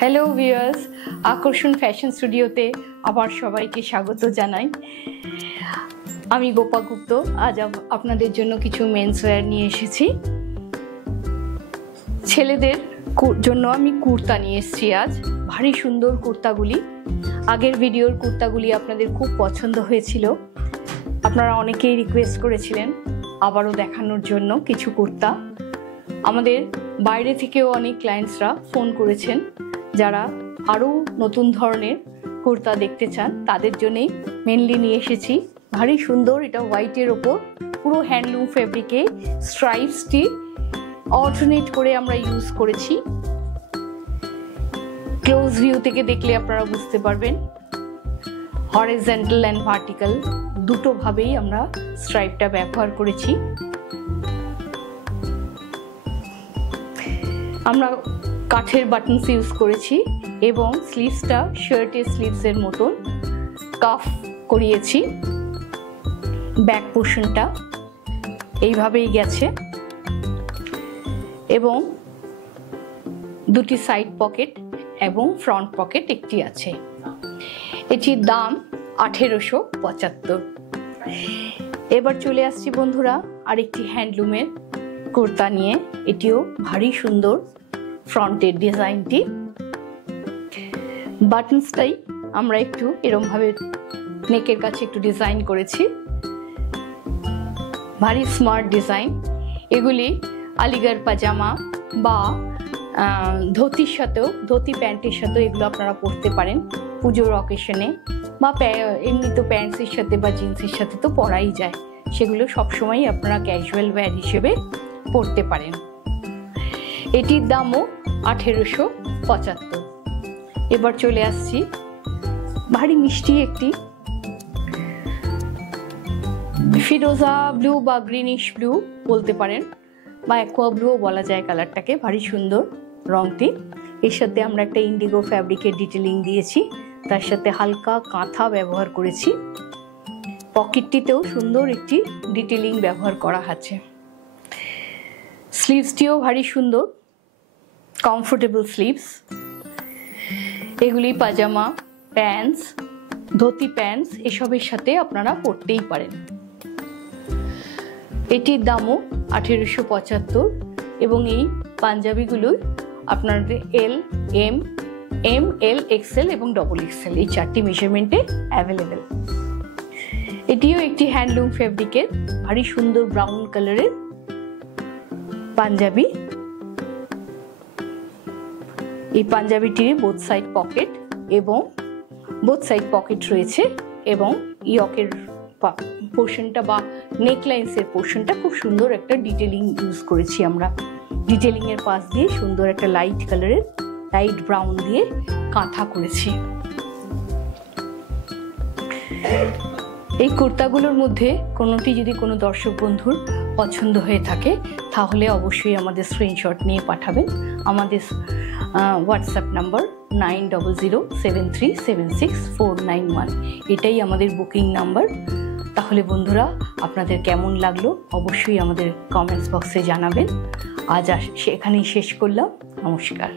Hello viewers, আকর্ষণ fashion স্টুডিওতে আবার সবাইকে স্বাগত জানাই। আমি গোপা গুপ্ত। আজ আপনাদের জন্য কিছু মেন্সওয়্যার নিয়ে এসেছি। ছেলেদের জন্য আমি কুর্তা নিয়ে এসেছি আজ। ভারী সুন্দর কুর্তাগুলি। আগের ভিডিওর কুর্তাগুলি আপনাদের খুব পছন্দ হয়েছিল। আপনারা অনেকেই রিকোয়েস্ট করেছিলেন আবারও দেখানোর জন্য কিছু কুর্তা। আমাদের বাইরে থেকেও অনেক ক্লায়েন্টসরা ফোন করেছেন যারা আরও নতুন ধরনের কুর্তা দেখতে চান, তাদের জন্যই মেনলি নিয়ে এসেছি। ভারী সুন্দর, এটা হোয়াইটের ওপর পুরো হ্যান্ডলুম ফেব্রিকে স্ট্রাইপসটি অল্টারনেট করে আমরা ইউজ করেছি। ক্লোজ ভিউ থেকে দেখলে আপনারা বুঝতে পারবেন হরিজন্টাল অ্যান্ড ভার্টিক্যাল দুটোভাবেই আমরা স্ট্রাইপটা ব্যবহার করেছি। আমরা কাঠের বাটনস ইউজ করেছি এবং স্লিভসটা শার্টের স্লিভসের মতন কাফ করিয়েছি। ব্যাক পোর্শনটা এইভাবেই গেছে এবং দুটি সাইড পকেট এবং ফ্রন্ট পকেট একটি আছে। এটির দাম 1875। এবার চলে আসছি বন্ধুরা আরেকটি হ্যান্ডলুমের কুর্তা নিয়ে। এটিও ভারী সুন্দর। ফ্রন্টের ডিজাইনটি বাটনসটাই আমরা একটু এরমভাবে নেকের কাছে একটু ডিজাইন করেছি। ভারী স্মার্ট ডিজাইন। এগুলি আলিগড় পাজামা বা ধুতির সাথেও, ধুতি প্যান্টের সাথেও এগুলো আপনারা পরতে পারেন পুজোর অকেশনে, বা এমনি তো প্যান্টসের সাথে বা জিন্সের সাথে তো পরাই যায়। সেগুলো সবসময়ই আপনারা ক্যাজুয়াল ওয়্যার হিসেবে পরতে পারেন। এটির দামও 1875। এবার চলে আসছি ভারী মিষ্টি একটি ফিরোজা ব্লু বা গ্রিনিশ ব্লু বলতে পারেন, বা অ্যাকোয়া ব্লুও বলা যায় কালারটাকে। ভারী সুন্দর রংটি। এর সাথে আমরা একটা ইন্ডিগো ফ্যাব্রিকের ডিটেলিং দিয়েছি, তার সাথে হালকা কাঁথা ব্যবহার করেছি। পকেটটিতেও সুন্দর একটি ডিটেলিং ব্যবহার করা আছে। স্লিভসটিও ভারী সুন্দর, কমফোর্টেবল স্লিভস। এগুলি পাজামা, প্যান্টস, ধুতি প্যান্টস এসবের সাথে আপনারা পরতেই পারেন। এটির দামও 1875 এবং এই পাঞ্জাবিগুলো আপনাদের এল, এম, এল, এক্সেল এবং ডবল এক্সেল এই 4টি মেজারমেন্টে অ্যাভেলেবেল। এটিও একটি হ্যান্ডলুম ফেব্রিকের ভারী সুন্দর ব্রাউন কালারের পাঞ্জাবি। এই পাঞ্জাবিটির বোথ সাইড পকেট এবং বোথ সাইড পকেট রয়েছে এবং ইয়কের পোর্শনটা বা নেকলাইন্সের পোর্শনটা খুব সুন্দর একটা ডিটেলিং ইউজ করেছি আমরা। ডিটেলিং এর পাশ দিয়ে সুন্দর একটা লাইট কালারের, লাইট ব্রাউন দিয়ে কাঁথা করেছি। এই কুর্তাগুলোর মধ্যে কোনোটি যদি কোনো দর্শক বন্ধুর পছন্দ হয়ে থাকে তাহলে অবশ্যই আমাদের স্ক্রিনশট নিয়ে পাঠাবেন। আমাদের হোয়াটসঅ্যাপ নাম্বার 9007376491, এটাই আমাদের বুকিং নাম্বার। তাহলে বন্ধুরা আপনাদের কেমন লাগলো অবশ্যই আমাদের কমেন্টস বক্সে জানাবেন। আজ এখানেই শেষ করলাম। নমস্কার।